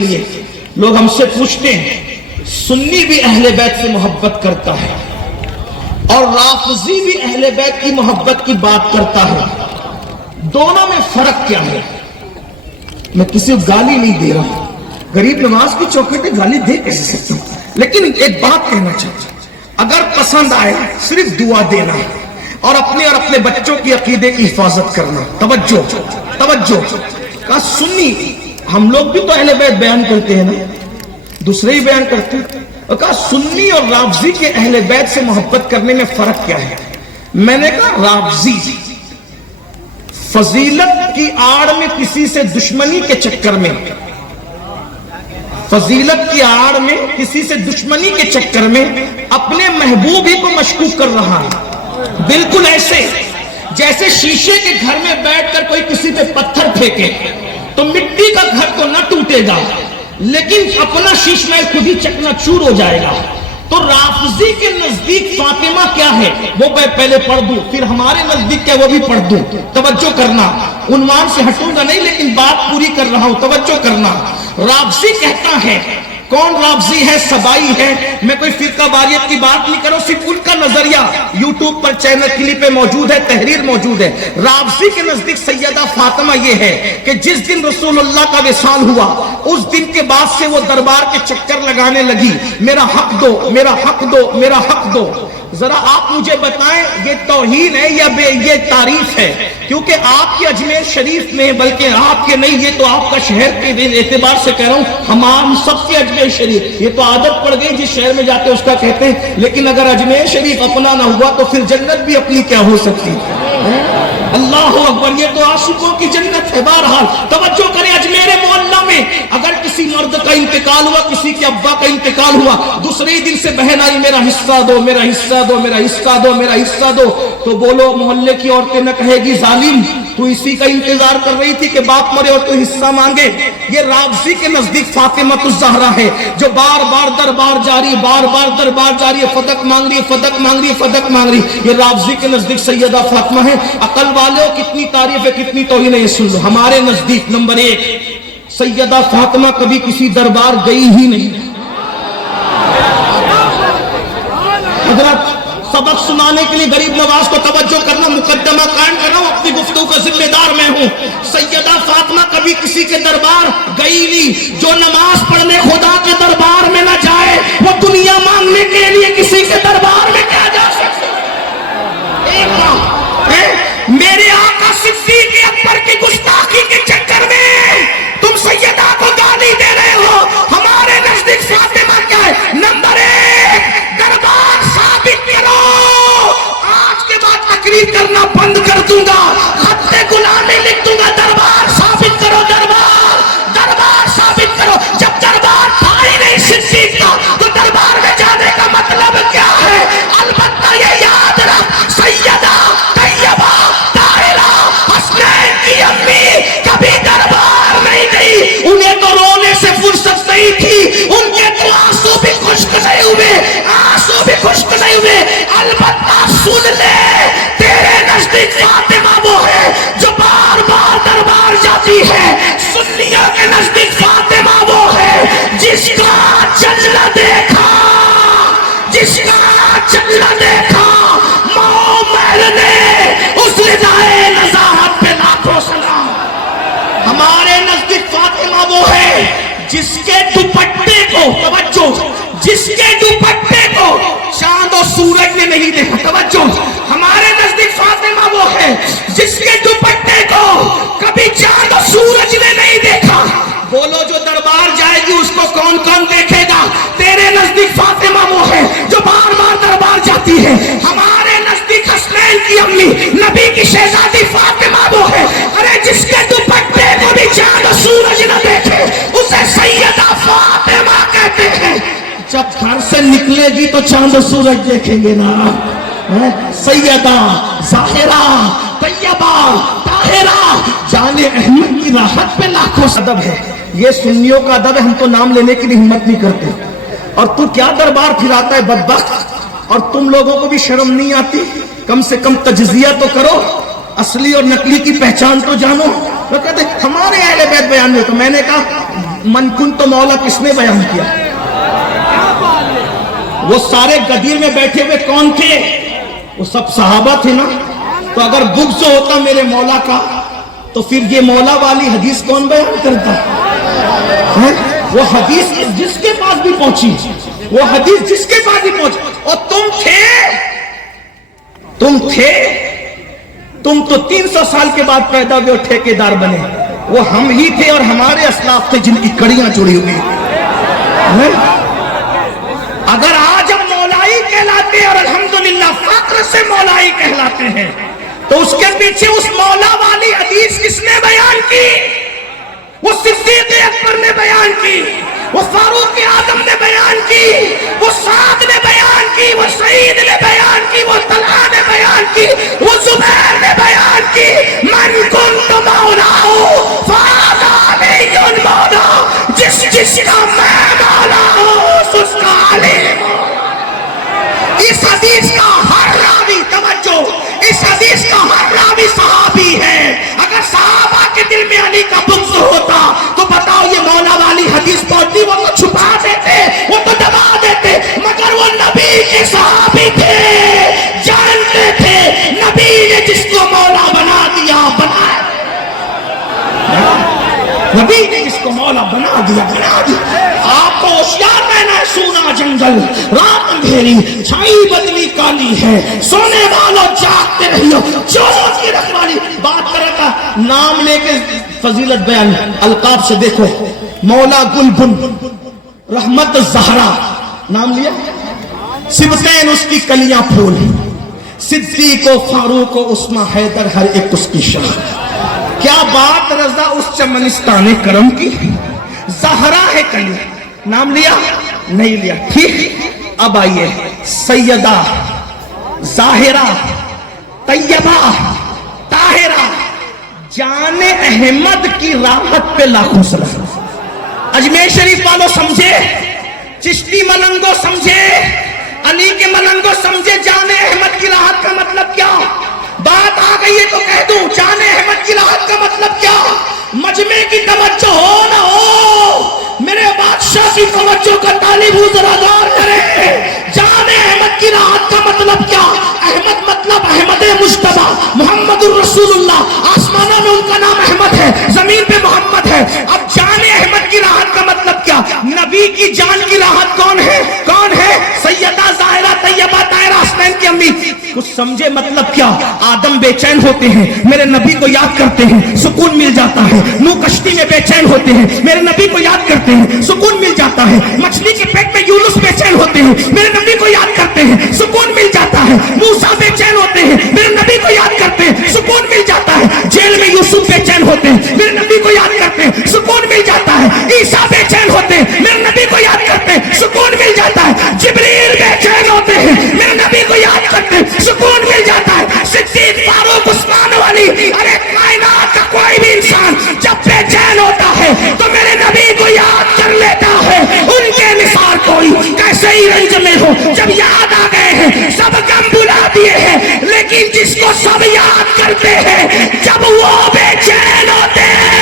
لوگ ہم سے پوچھتے ہیں سنی بھی اہل بیت سے محبت کرتا ہے اور رافضی بھی اہل بیت کی محبت کی بات کرتا ہے، دونوں میں فرق کیا ہے؟ میں کسی کو گالی نہیں دے رہا، غریب نواز کی چوکھٹ پہ گالی دے کیسے سکتا ہوں، لیکن ایک بات کہنا چاہتا ہوں، اگر پسند آئے صرف دعا دینا ہے اور اپنے بچوں کی عقیدے کی حفاظت کرنا۔ توجہ کہا سنی، ہم لوگ بھی تو اہل بیت بیان کرتے ہیں نا، دوسرے ہی بیان کرتے ہیں، اور کہا سنی اور رافضی کے اہل بیت سے محبت کرنے میں فرق کیا ہے؟ میں نے کہا رافضی فضیلت کی آڑ میں کسی سے دشمنی کے چکر میں، فضیلت کی آڑ میں کسی سے دشمنی کے چکر میں اپنے محبوب ہی کو مشکوک کر رہا ہے، بالکل ایسے جیسے شیشے کے گھر میں بیٹھ کر کوئی کسی پہ پتھر پھینکے تو مٹی کا گھر تو نہ ٹوٹے گا لیکن اپنا شیش میں خود ہی چکنا چور ہو جائے گا۔ تو رافضی کے نزدیک فاطمہ کیا ہے وہ میں پہلے پڑھ دوں، پھر ہمارے نزدیک کیا وہ بھی پڑھ دوں۔ توجہ کرنا، عنوان سے ہٹوں گا نہیں لیکن بات پوری کر رہا ہوں، توجہ کرنا۔ رافضی کہتا ہے، کون رافضی ہے؟ سبائی ہے، میں کوئی فرقہ واریت کی بات نہیں کروں، صرف ان کا نظریہ یوٹیوب پر چینل کلپ پہ موجود ہے، تحریر موجود ہے۔ رافضی کے نزدیک سیدہ فاطمہ یہ ہے کہ جس دن رسول اللہ کا وصال ہوا اس دن کے بعد سے وہ دربار کے چکر لگانے لگی، میرا حق دو، میرا حق دو، میرا حق دو۔ ذرا آپ مجھے بتائیں یہ توہین ہے یا یہ تعریف ہے؟ کیونکہ آپ کے اجمیر شریف میں، بلکہ آپ کے نہیں، یہ تو آپ کا شہر کے اعتبار سے کہہ رہا ہوں، ہم سب کے اجمیر شریف، یہ تو عادت پڑ گئی جس شہر میں جاتے اس کا کہتے ہیں، لیکن اگر اجمیر شریف اپنا نہ ہوا تو پھر جنت بھی اپنی کیا ہو سکتی؟ اللہ اکبر، یہ تو عاشقوں کی جنت ہے۔ بہرحال توجہ کریں، اجمیر معلیٰ میں اگر کسی مرد کا انتقال ہوا، کسی کے ابا کا انتقال ہوا، دوسرے دن سے بہن آئی میرا حصہ دو، میرا حصہ دو، میرا حصہ دو، میرا حصہ دو، تو بولو محلے کی عورتیں نہ کہے گی ظالم تو اسی کا انتظار کر رہی تھی کہ باپ مرے اور تو حصہ مانگے۔ یہ رافضی کے نزدیک فاطمہ الزہرا ہے جو بار بار دربار جاری، بار بار دربار جاری ہے، فدق مانگ رہی ہے، فدق مانگ رہی ہے، فدق مانگ رہی ہے۔ یہ رافضی کے نزدیک سیدہ فاطمہ ہے۔ عقل والے کتنی تعریف ہے کتنی توہین ہے یہ سن لو۔ ہمارے نزدیک نمبر 1 سیدہ فاطمہ کبھی کسی دربار گئی ہی نہیں۔ حضرت سبق سنانے کے لیے غریب نواز کو توجہ کرنا، مقدمہ قائم کرنا ہوں، اپنی گفتگو کا ذمہ دار میں ہوں۔ سیدہ فاطمہ کبھی کسی کے دربار گئی نہیں۔ جو نماز پڑھنے خدا کے دربار میں نہ جائے وہ دنیا مانگنے کے لیے کسی کے دربار میں کیا جا سکتا؟ میرے آقا صدیق اکبر کی گستاخی کے چکر میں تم سیدہ کو گالی دے رہے ہو۔ ہمارے نزدیک فاطمہ کیا ہے؟ نمبر 1 دربار ثابت کرو۔ آج کے بعد تقریر کرنا بند کر دوں گا، خط غلامی لکھ دوں گا، دربار ثابت کرو، دربار ثابت کرو۔ جب دربار تھا ہی نہیں صدیق کا تو دربار میں جانے کا مطلب کیا ہے؟ البتہ یہ یاد رکھ، سیدہ طیبہ طاہرہ حسنین کی امی کبھی دربار نہیں گئی، انہیں تو رونے سے فرصت نہیں تھی، ان کے تو آنسو بھی خشک نہیں ہوئے، آنسو بھی خشک نہیں ہوئے۔ البتہ سن لے، تیرے نزدیک فاطمہ وہ ہے جو بار بار دربار جاتی ہے، سنیوں کے نزدیک فاطمہ وہ ہے جس کا چلنا دیکھا، جس کا چلنا دیکھا ماں محل نے اس ندائے نزاہت پہ لاکھوں سلام۔ ہمارے نزدیک فاطمہ وہ ہے جس کے دوپٹے کو، توجہ، جس کے دوپٹے کو چاند و سورج نے نہیں دیکھا۔ توجہ، ہمارے نزدیک فاطمہ وہ ہے جس کے دوپٹے کو کبھی چاند و سورج نے نہیں دیکھا۔ بولو جو دربار جائے گی اس کو کون کون دیکھے گا؟ تیرے نزدیک فاطمہ وہ ہے جو بار بار دربار جاتی ہے۔ ہمارے نزدیک حسنین کی امی نبی کی شہزادی فاطمہ وہ ہے، ارے جس کے دوپٹے کو بھی چاند و سورج نہ دیکھے اسے سیدہ فاطمہ کہتے ہیں۔ جب گھر سے نکلے گی تو چاند و سورج دیکھیں گے نا۔ سیدہ ظاہرہ طیبہ طاہرہ جان احمد کی راحت پہ لاکھوں ادب ہے۔ یہ سنیوں کا ادب ہے، ہم تو نام لینے کی بھی ہمت نہیں کرتے۔ اور تو کیا دربار پھراتا ہے بدبخت، اور تم لوگوں کو بھی شرم نہیں آتی؟ کم سے کم تجزیہ تو کرو، اصلی اور نقلی کی پہچان تو جانو۔ وہ کہتے ہمارے اہل بیت بیان میں، تو میں نے کہا मन कुन तो मौला किसने बयान किया? वो सारे गदीर में बैठे हुए कौन थे? वो सब सहाबा थे ना। तो अगर बुग़्ज़ होता मेरे मौला का तो फिर ये मौला वाली हदीस कौन बयान करता है? वो हदीस जिसके पास भी पहुंची, वो हदीस जिसके पास भी पहुंची, और तुम तो 300 साल के बाद पैदा हुए और ठेकेदार बने। वो हम ही थे और हमारे असलाफ थे जिनकी कड़ियां जुड़ी हुई हैं। अगर आज हम मौलाई कहलाते और अल्हम्दुलिल्लाह फक्र से मौलाई कहलाते हैं, तो उसके पीछे उस मौला वाली हदीस किसने बयान की? वो सिद्दीक़ अकबर ने बयान की, वो फारूक आज़म ने बयान की, वो साद ने बयान की, वो सईद ने बयान की, वो तलहा ने बयान की, वो जुबैर ने बयान की। मन कुन्तु मौलाहु फ़हाज़ा अलीयुन मौला, जिसका मैं मौला हूं उसका अली मौला। इस हदीस का हर रावी, तवज्जो, इस हदीस का हर रावी सहाबी है। अगर सहाबा के दिल में अली का बुग़्ज़ होता तो बताओ ये मौला वाली हदीस पहुंचती, वो तो छुपा देते, वो तो दबा देते, मगर वो नबी के सहाबी थे, जानते थे नबी ने जिसको मौला बना दिया, बनाया। नबी ने जिसको मौला बना दिया, बना दिया। आपको होशियार रहना है। सूना जंगल, रात अंधेरी, छाई बदली काली है, सोने वालों जागते रहियो, चोरों की रखवाली। बात कर रहा था नाम लेके फजीलत बयान, अलकाब से देखो, मौला गुलबुन, रहमत ज़हरा, नाम लिया, सिबतैन उसकी कलियां फूल, सिद्दीक़ को फारूक को उस्मा हैदर हर एक उसकी शान। क्या बात रजा उस चमनिस्ताने करम की, ज़हरा है कली, नाम लिया नहीं लिया, ठीक। अब आइए सैयदा ज़ाहिरा तैयबा ताहिरा जाने अहमद की राहत पे लाखों सलाम। अजमेर शरीफ वालों समझे, चिश्ती मलंगो समझे, अली के मलंगो समझे जाने अहमद की राहत का मतलब क्या? बात आ गई है तो कह दूं, जाने अहमद की राहत का मतलब क्या? मजमे की तवज्जो हो ना हो, मेरे बादशाह की तवज्जो का तालिब जरा गौर करें। जाने अहमद की राहत का मतलब क्या? अहमद मतलब अहमद मुश्तबा मुहम्मदुर रसूलुल्लाह। आसमानों में उनका नाम अहमद है, जमीन पे मोहम्मद है। अब जाने अहमद की राहत का मतलब क्या? नबी की जान की राहत कौन है? कौन है? सैयदा ज़ाहिरा तैयबा ताहिरा हसनैन की अम्मी। कुछ समझे मतलब क्या? आदम बेचैन होते हैं, मेरे नबी को याद करते हैं, सुकून मिल जाता है। नूह कश्ती में बेचैन होते हैं, मेरे नबी को याद करते हैं, सुकून मिल जाता है। मछली के पेट में यूनुस बेचैन होते हैं, मेरे नबी को याद करते हैं, सुकून मिल जाता है। मूसा बेचैन होते हैं, मेरे नबी को याद करते हैं, सुकून मिल जाता है। जेल में यूसुफ बेचैन होते हैं, मेरे नबी को याद करते हैं, सुकून मिल जाता है। ईसा बेचैन होते हैं, मेरे नबी को याद करते हैं, सुकून मिल जाता है। जिब्रील बेचैन होते हैं, मेरे नबी को याद करते हैं, सुकून मिल जाता है। सिद्दीक़ फारूक उस्मान वाली, अरे कायनात का कोई भी इंसान जब बेचैन होता है तो मेरे नबी को याद कर लेता है। उनके निसार कोई कैसे ही रंज में हो, जब याद आ गए हैं सब गम बुला दिए हैं, लेकिन जिसको सब याद करते हैं जब वो बेचैन होते हैं,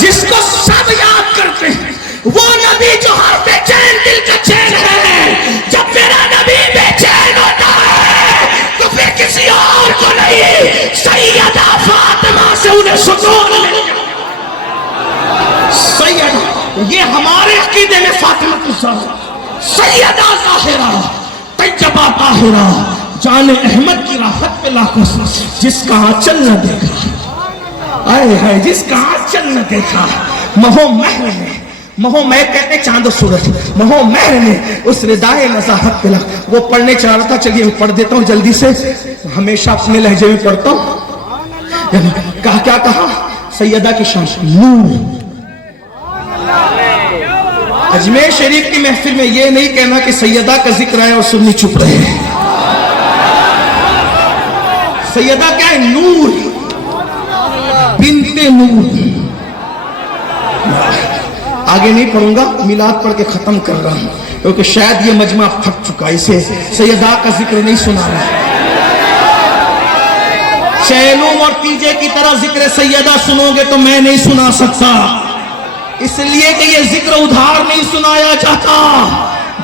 जिसको सब याद करते हैं वो नबी जो हर बेचैन दिल का चैन है। जब मेरा नबी बेचैन होता है तो फिर किसी और को नहीं, सैयदा फातिमा से उन्हें सुकून मिल जाता। सैयदा, ये हमारे अकीदे में फातिमा की सैयदा ज़ाहिरा तैयबा ताहिरा जाने अहमद की राहत पे लाखों जिसका आंचल न देखा, आए है जिसका आंचल न देखा, महो महर ने, महो मैं कहते चांद और सूरज, महो महर ने उस रिदाए नज़ाहत पे ला। वो पढ़ने चाह रहा था, चलिए मैं पढ़ देता हूँ जल्दी से, हमेशा अपने लहजे में पढ़ता हूँ। कहा क्या कहा? सैयदा की शान नूर। अजमेर शरीफ की महफिल में ये नहीं कहना कि सैयदा का जिक्र है और सुन्नी चुप रहे। सैयदा क्या है? नूर, बिन्ते नूर। आगे नहीं पढ़ूंगा, मिलाद पढ़ के खत्म कर रहा हूं क्योंकि शायद ये मजमा थक चुका, इसे सैयदा का जिक्र नहीं सुना रहा। चैलूम और तीजे की तरह जिक्र सैयदा सुनोगे तो मैं नहीं सुना सकता, इसलिए कि ये जिक्र उधार नहीं सुनाया जाता।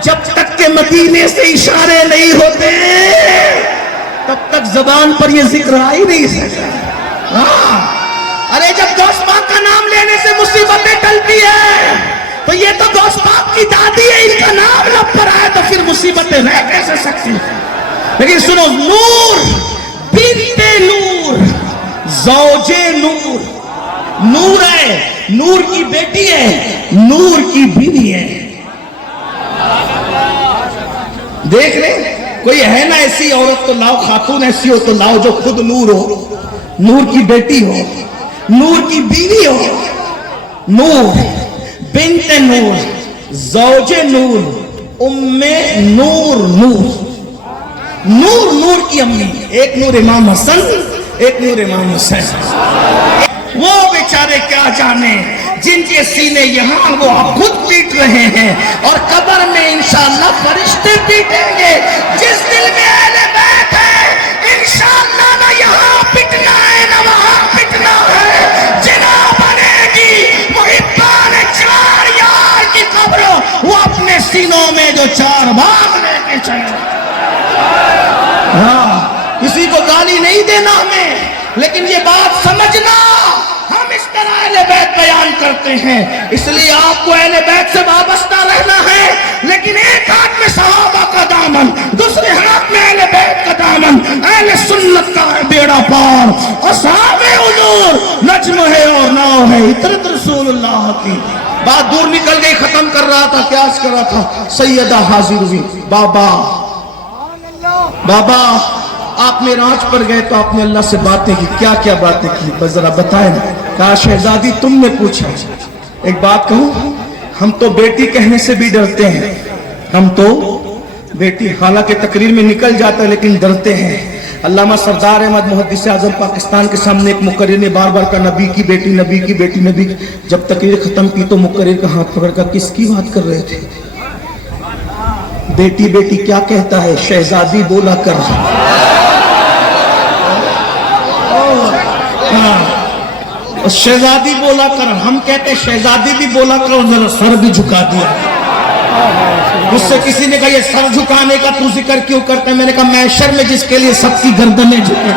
जब तक के मदीने से इशारे नहीं होते तब तक जबान पर ये जिक्र आ ही नहीं सकता। अरे जब दोस्त पाक का नाम लेने से मुसीबतें टलती है तो ये तो दोस्त पाक की दादी है, इनका नाम लब पर आए तो फिर मुसीबतें रह कैसे सकती हैं। लेकिन सुनो, नूर बिन्ते नूर ज़ौजे नूर, नूर है, नूर की बेटी है, नूर की बीवी है। देख ले, कोई है ना ऐसी औरत तो लाओ, खातून ऐसी हो तो लाओ जो खुद नूर हो, नूर की बेटी हो, नूर की बीवी हो। नूर बिन्ते नूर ज़ौजे नूर उम्मे नूर, नूर नूर नूर की अम्मी, एक नूर इमाम हसन, एक नूर इमाम हुसैन। वो बेचारे क्या जाने जिनके सीने यहाँ वो खुद पीट रहे हैं और कब्र में इंशाअल्लाह फरिश्ते पीटेंगे। जिस दिल में अहले बैत है इंशाअल्लाह ना यहाँ पिटना है ना वहाँ पिटना है। जिना बनेगी मुहिब्बान चार यार की कब्र, वो अपने सीनों में जो चार भाग लेके चले। हाँ, किसी को गाली नहीं देना हमें, लेकिन ये बात समझना, हम इस तरह अहले बैत बयान करते हैं इसलिए आपको अहले बैत से वाबस्ता रहना है। लेकिन एक हाथ में सहाबा का दामन, दूसरे हाथ में अहले बैत का दामन, अहले सुन्नत का बेड़ा पार। असहाबे हुजूर नज्म है और नाव है, इतरत रसूलुल्लाह की। बात दूर निकल गई, खत्म कर रहा था, क्या कर रहा था। सैयदा हाजिर हुई, बाबा बाबा आप मेराज पर गए तो आपने अल्लाह से बातें की, क्या क्या बातें की, बस जरा बताएं। कहा शहजादी तुमने पूछा, एक बात कहूं, हम तो बेटी कहने से भी डरते हैं, हम तो बेटी हालांकि तकरीर में निकल जाता है लेकिन डरते हैं। अल्लामा सरदार अहमद मुहद्दिस आज़म पाकिस्तान के सामने एक मुकर्रिर ने बार बार कहा नबी की बेटी, नबी की बेटी, नबी की। जब तकरीर खत्म की तो मुकर्रिर का हाथ पकड़कर किसकी बात कर रहे थे। बेटी बेटी क्या कहता है, शहजादी बोला कर। हाँ, शहजादी बोला कर, हम कहते शहजादी भी बोला कर, जरा सर भी झुका दिया। उससे किसी ने कहा ये सर झुकाने का तू जिक्र क्यों करता है। मैंने कहा महशर में जिसके लिए सबकी गर्दनें झुके,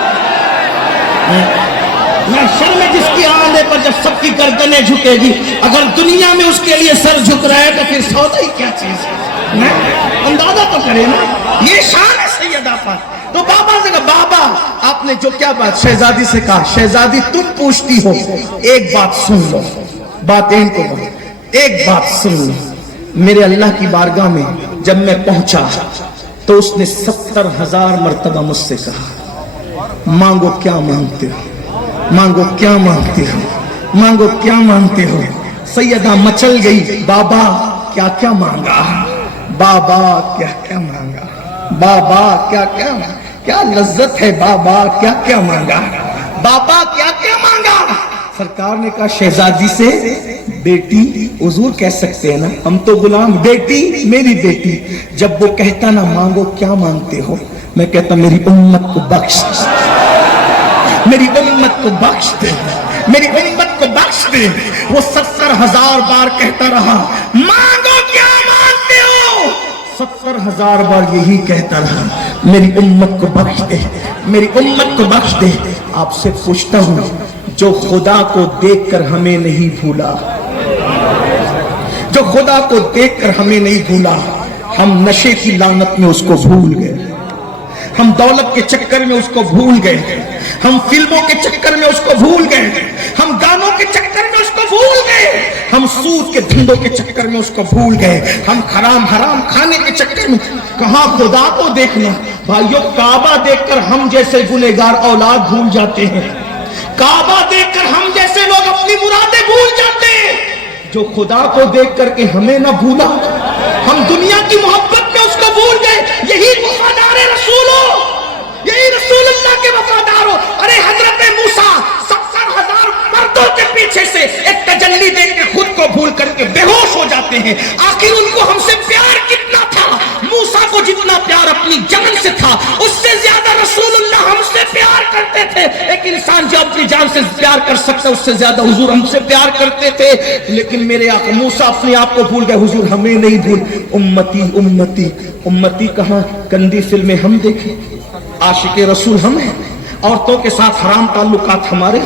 महशर में जिसकी आने पर जब सबकी गर्दनें झुकेगी, अगर दुनिया में उसके लिए सर झुक रहा है तो फिर सौदा ही क्या चीज है। अंदाजा तो करे ना, ये शान है सैयदा पर। तो बाबा से कहा बाबा आपने जो क्या बात शहजादी से कहा, शहजादी तुम पूछती हो, एक बात सुन लो, बात इनको एक बात सुन लो। मेरे अल्लाह की बारगाह में जब मैं पहुंचा तो उसने 70,000 मर्तबा मुझसे कहा मांगो क्या मांगते हो, मांगो क्या मांगते हो, मांगो क्या मांगते हो। सैयदा मचल गई, बाबा क्या क्या मांगा, बाबा क्या क्या मांगा, बाबा क्या क्या मांगा, क्या लज्जत है, बाबा क्या क्या मांगा, बाबा क्या क्या मांगा। सरकार ने कहा शहजादी से बेटी हुजूर कह सकते हैं ना, हम तो गुलाम, बेटी मेरी बेटी। जब वो कहता ना मांगो क्या मांगते हो, मैं कहता मेरी उम्मत को बख्श, मेरी उम्मत को बख्श दे, मेरी उम्मत को बख्श दे। वो 70,000 बार कहता रहा मांगो क्या मांगते हो, 70,000 बार यही कहता रहा मेरी उम्मत को बख्श दे, मेरी उम्मत को बख्श दे। आपसे पूछता हूं जो खुदा को देखकर हमें नहीं भूला, जो खुदा को देखकर हमें नहीं भूला, हम नशे की लानत में उसको भूल गए, हम दौलत के चक्कर में उसको भूल गए, हम फिल्मों के चक्कर में उसको भूल गए, हम गानों के चक्कर में उसको भूल गए, हम सूद के धंधों के चक्कर में उसको भूल गए, हम हराम हराम खाने के चक्कर में। कहां खुदा को देखना भाइयों, काबा देखकर हम जैसे गुनहगार औलाद भूल जाते हैं, काबा देखकर हम जैसे लोग अपनी मुरादें भूल जाते हैं। जो खुदा को देख करके हमें ना भूला, हम दुनिया की मोहब्बत में उसको भूल गए। यही वफादार रसूल हो, यही रसूलुल्लाह के वफादार हो। अरे हजरत मूसा 70,000 मर्दों के पीछे से एक तजल्ली देख के खुद को भूल करके बेहोश हो जाते हैं। आखिर उनको हमसे प्यार कितना था, موسیٰ کو جتنا پیار اپنی جان سے تھا اس سے زیادہ رسول اللہ ہم سے پیار کرتے تھے. ایک انسان جو اپنی جان سے پیار کر سکتا اس سے زیادہ حضور ہم سے پیار کرتے تھے. لیکن میرے آقا موسیٰ اپنے آپ کو بھول گئے, حضور ہمیں نہیں بھول. امتی امتی امتی کہاں گندی فلمیں ہم دیکھیں, عاشق رسول ہم ہیں, عورتوں کے ساتھ حرام تعلقات ہمارے,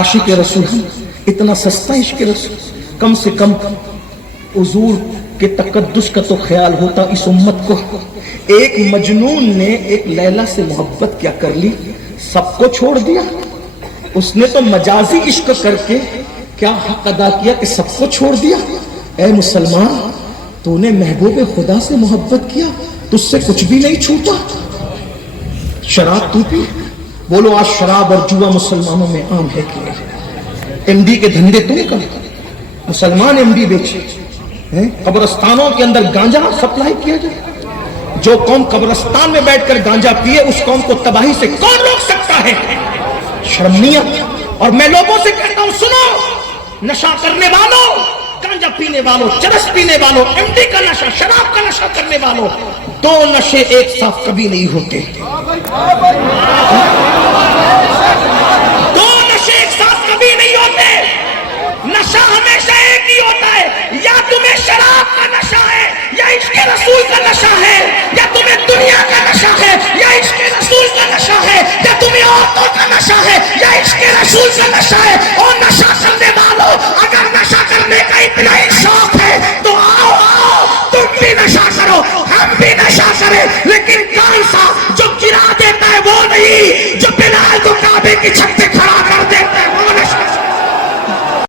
عاشق رسول ہم. اتنا سستا عشق رسول, کم سے کم حضور کے تقدس کا تو خیال ہوتا اس امت کو. ایک مجنون نے ایک لیلا سے محبت کیا کر لی, سب کو چھوڑ دیا. اس نے تو مجازی عشق کر کے کیا حق ادا کیا کہ سب کو چھوڑ دیا. اے مسلمان, تو نے محبوب خدا سے محبت کیا, تجھ سے کچھ بھی نہیں چھوٹا. شراب تو پی, بولو آج شراب اور جوا مسلمانوں میں عام ہے کہ نہیں؟ ایم ڈی کے دھندے تم کر, مسلمان ایم ڈی بیچے, قبرستانوں کے اندر گانجا سپلائی کیا جائے. جو قوم قبرستان میں بیٹھ کر گانجا پیے اس قوم کو تباہی سے کون روک سکتا ہے؟ شرم نہیں آتی. اور میں لوگوں سے کہتا ہوں سنو, نشہ کرنے والوں, گانجا پینے والوں, چرس پینے والوں, ایم ڈی کا نشہ, شراب کا نشہ کرنے والوں, دو نشے ایک ساتھ کبھی نہیں ہوتے. دو نشے ایک ساتھ کبھی نہیں ہوتے. نشہ ہمیشہ ایک ہی ہوتا ہے, یا تمہیں شراب کا نشہ ہے یا عشق رسول کا نشہ ہے, یا تمہیں دنیا کا نشہ ہے یا عشق رسول کا نشہ ہے, یا تمہیں عورتوں کا نشہ ہے یا عشق رسول کا نشہ ہے. اور نشہ کرنے والوں, اگر نشہ کرنے کا اتنا ہی شوق ہے تو آؤ آؤ تم بھی نشہ کرو, ہم بھی نشہ کریں. لیکن کون سا جو گرا دیتا ہے وہ نہیں, جو بلال کو کعبے کی چھت پہ